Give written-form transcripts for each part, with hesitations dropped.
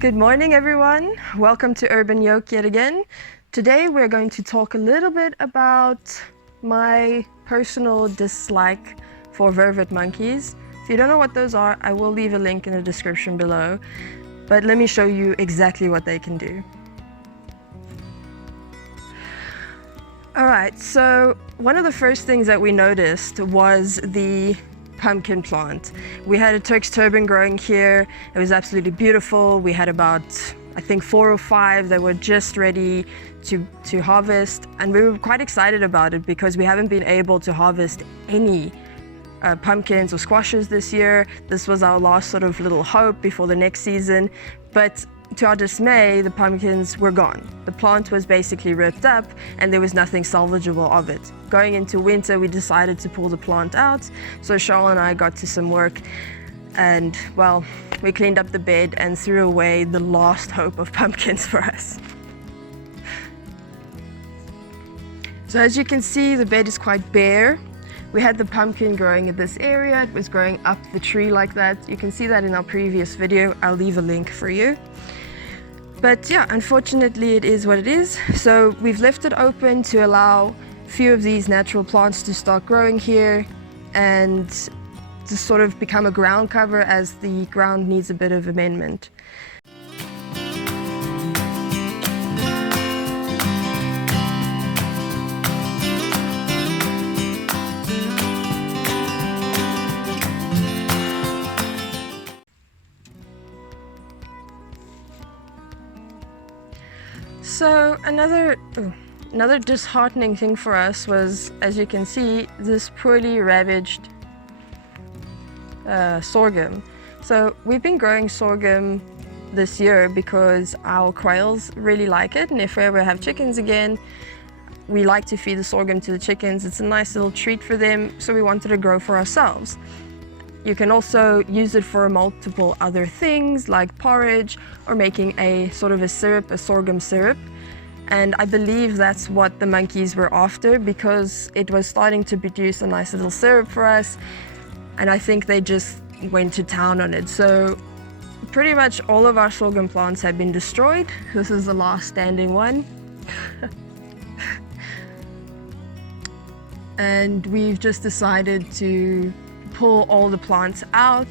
Good morning, everyone. Welcome to Urban Yoke yet again. Today we're going to talk a little bit about my personal dislike for vervet monkeys. If you don't know what those are, I will leave a link in the description below, but let me show you exactly what they can do. Alright, so one of the first things that we noticed was the pumpkin plant. We had a Turk's turban growing here. It was absolutely beautiful. We had about, I think, 4 or 5 that were just ready to harvest, and we were quite excited about it because we haven't been able to harvest any pumpkins or squashes this year. This was our last sort of little hope before the next season, but to our dismay, the pumpkins were gone. The plant was basically ripped up and there was nothing salvageable of it. Going into winter, we decided to pull the plant out. So Charles and I got to some work and, well, we cleaned up the bed and threw away the last hope of pumpkins for us. So as you can see, the bed is quite bare. We had the pumpkin growing in this area. It was growing up the tree like that. You can see that in our previous video. I'll leave a link for you. But yeah, unfortunately it is what it is. So we've left it open to allow a few of these natural plants to start growing here and to sort of become a ground cover as the ground needs a bit of amendment. So another disheartening thing for us was, as you can see, this poorly ravaged sorghum. So we've been growing sorghum this year because our quails really like it, and if we ever have chickens again, we like to feed the sorghum to the chickens. It's a nice little treat for them, so we wanted to grow for ourselves. You can also use it for multiple other things like porridge or making a sort of a syrup, a sorghum syrup. And I believe that's what the monkeys were after because it was starting to produce a nice little syrup for us. And I think they just went to town on it. So pretty much all of our sorghum plants have been destroyed. This is the last standing one. And we've just decided to pull all the plants out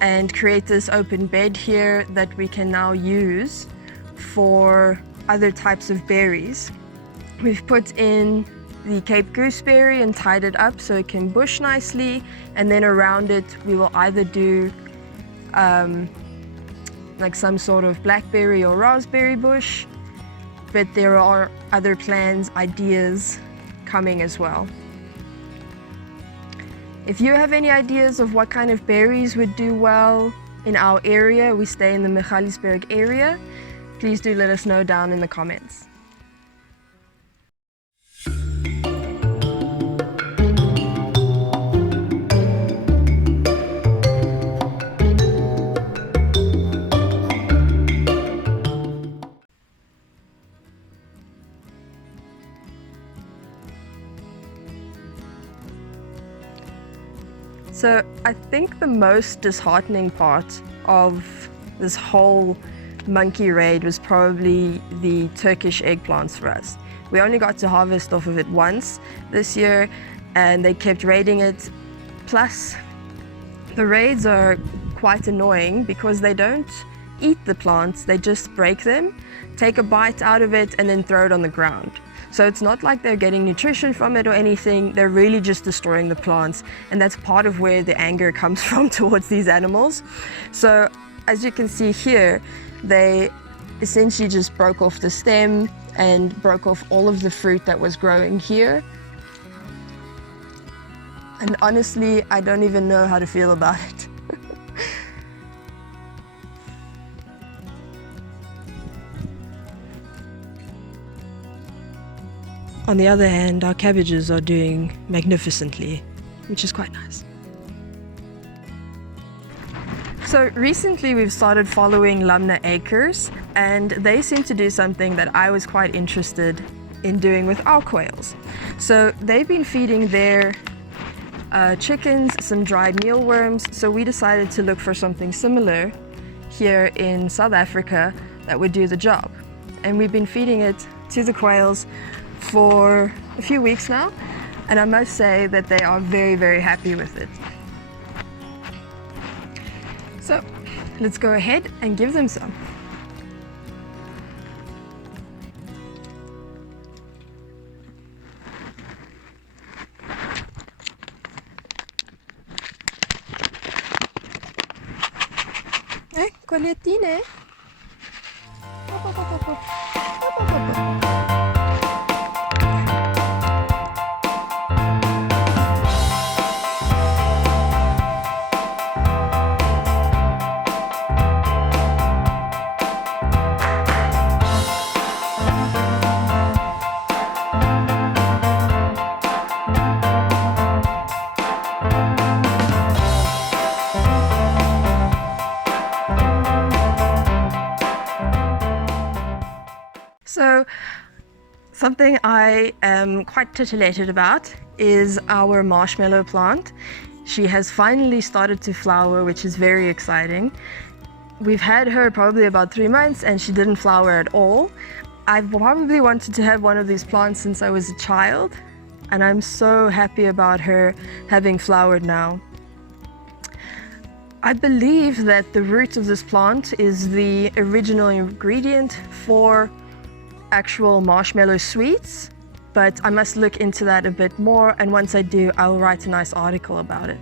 and create this open bed here that we can now use for other types of berries. We've put in the Cape gooseberry and tied it up so it can bush nicely, and then around it we will either do like some sort of blackberry or raspberry bush, but there are other plans, ideas coming as well. If you have any ideas of what kind of berries would do well in our area, we stay in the Michalisberg area, please do let us know down in the comments. So I think the most disheartening part of this whole monkey raid was probably the Turkish eggplants for us. We only got to harvest off of it once this year and they kept raiding it. Plus, the raids are quite annoying because they don't eat the plants, they just break them, take a bite out of it and then throw it on the ground. So it's not like they're getting nutrition from it or anything, they're really just destroying the plants, and that's part of where the anger comes from towards these animals. So as you can see here, they essentially just broke off the stem and broke off all of the fruit that was growing here. And honestly, I don't even know how to feel about it. On the other hand, our cabbages are doing magnificently, which is quite nice. So recently we've started following Lumna Acres, and they seem to do something that I was quite interested in doing with our quails. So they've been feeding their chickens some dried mealworms, so we decided to look for something similar here in South Africa that would do the job. And we've been feeding it to the quails for a few weeks now, and I must say that they are very, very happy with it. So let's go ahead and give them some. Coletine. So something I am quite titillated about is our marshmallow plant. She has finally started to flower, which is very exciting. We've had her probably about 3 months and she didn't flower at all. I've probably wanted to have one of these plants since I was a child, and I'm so happy about her having flowered now. I believe that the root of this plant is the original ingredient for actual marshmallow sweets, but I must look into that a bit more, and once I do, I will write a nice article about it.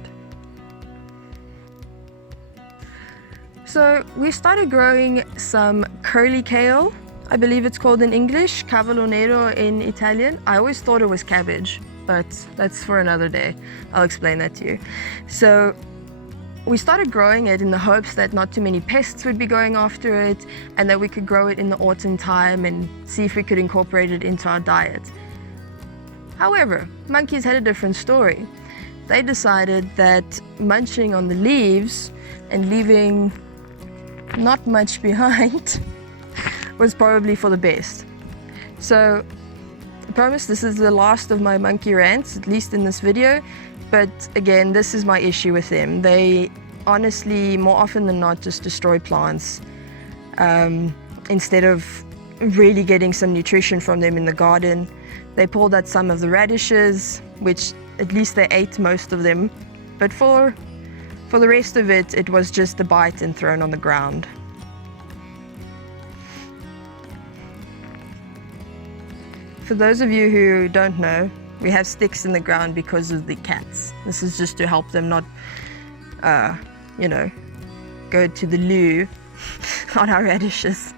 So we started growing some curly kale, I believe it's called in English, cavolo nero in Italian. I always thought it was cabbage, but that's for another day. I'll explain that to you. So we started growing it in the hopes that not too many pests would be going after it, and that we could grow it in the autumn time and see if we could incorporate it into our diet. However, monkeys had a different story. They decided that munching on the leaves and leaving not much behind was probably for the best. So I promise this is the last of my monkey rants, at least in this video. But again, this is my issue with them. They honestly, more often than not, just destroy plants instead of really getting some nutrition from them in the garden. They pulled out some of the radishes, which at least they ate most of them. But for the rest of it, it was just a bite and thrown on the ground. For those of you who don't know, we have sticks in the ground because of the cats. This is just to help them not, go to the loo on our radishes.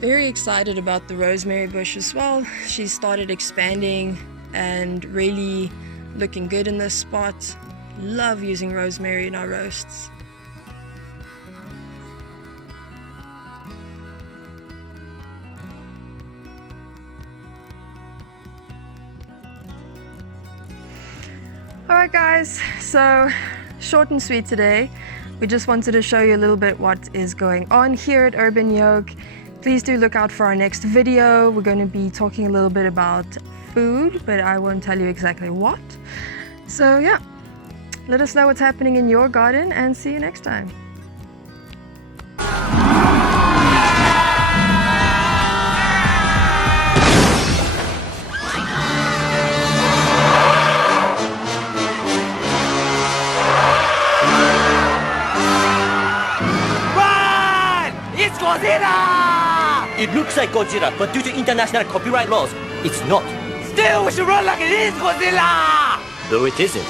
Very excited about the rosemary bush as well. She's started expanding and really looking good in this spot. Love using rosemary in our roasts. Alright guys, so short and sweet today. We just wanted to show you a little bit what is going on here at Urban Yoke. Please do look out for our next video. We're going to be talking a little bit about food, but I won't tell you exactly what. So yeah, let us know what's happening in your garden and see you next time. Godzilla! It looks like Godzilla, but due to international copyright laws, it's not. Still, we should run like it is Godzilla! Though it isn't.